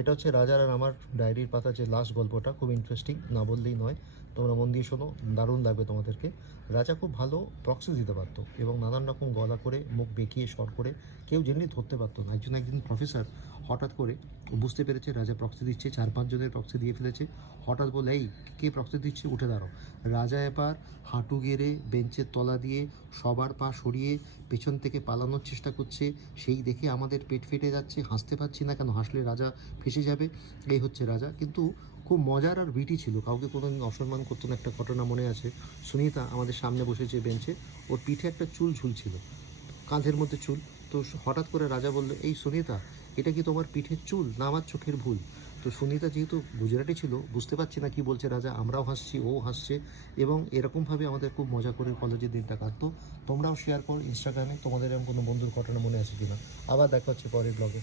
এটা হচ্ছে রাজার আর আমার ডায়েরির পাতা যে লাস্ট গল্পটা, খুব ইন্টারেস্টিং, না বললেই নয়। তোমরা মন দিয়ে শোনো, দারুণ লাগবে তোমাদেরকে। রাজা খুব ভালো প্রক্সি দিতে পারতো এবং নানান রকম গলা করে, মুখ বেঁকিয়ে, স্বর করে কেউ জেনারেলি ধরতে পারতো না। একদিন প্রফেসর হঠাৎ করে বুঝতে পেরেছে রাজা প্রক্সি দিচ্ছে, 4-5 জনের প্রক্সি দিয়ে ফেলেছে। হঠাৎ বলে, এই কে প্রক্সি দিচ্ছে, উঠে দাঁড়াও। রাজা এবার হাঁটু গেড়ে বেঞ্চের তলা দিয়ে সবার পা সরিয়ে পেছন থেকে পালানোর চেষ্টা করছে। সেই দেখে আমাদের পেট ফেটে যাচ্ছে, হাসতে পারছি না, কেন হাসলে রাজা ফেঁসে যাবে। এই হচ্ছে রাজা, কিন্তু খুব মজার আর বিটি ছিল, কাউকে কোনোদিন অসম্মান করতো না। একটা ঘটনা মনে আছে, সুনিতা আমাদের সামনে বসেছে বেঞ্চে, ওর পিঠে একটা চুল ঝুলছিল, কাঁধের মধ্যে চুল। তো হঠাৎ করে রাজা বলল, এই সুনিতা, এটা কি তোমার পিঠের চুল না আমার চোখের ভুল? তো সুনিতা যেহেতু গুজরাটি ছিল, বুঝতে পারছি না কি বলছে রাজা, আমরাও হাসছি, ও হাসছে, এবং এরকমভাবে আমাদের খুব মজা করে কলেজের দিনটা কাটতো। তোমরাও শেয়ার করো ইনস্টাগ্রামে তোমাদের এরকম কোনো বন্ধুর ঘটনা মনে আছে কিনা। আবার দেখা হচ্ছে পরের ব্লগে।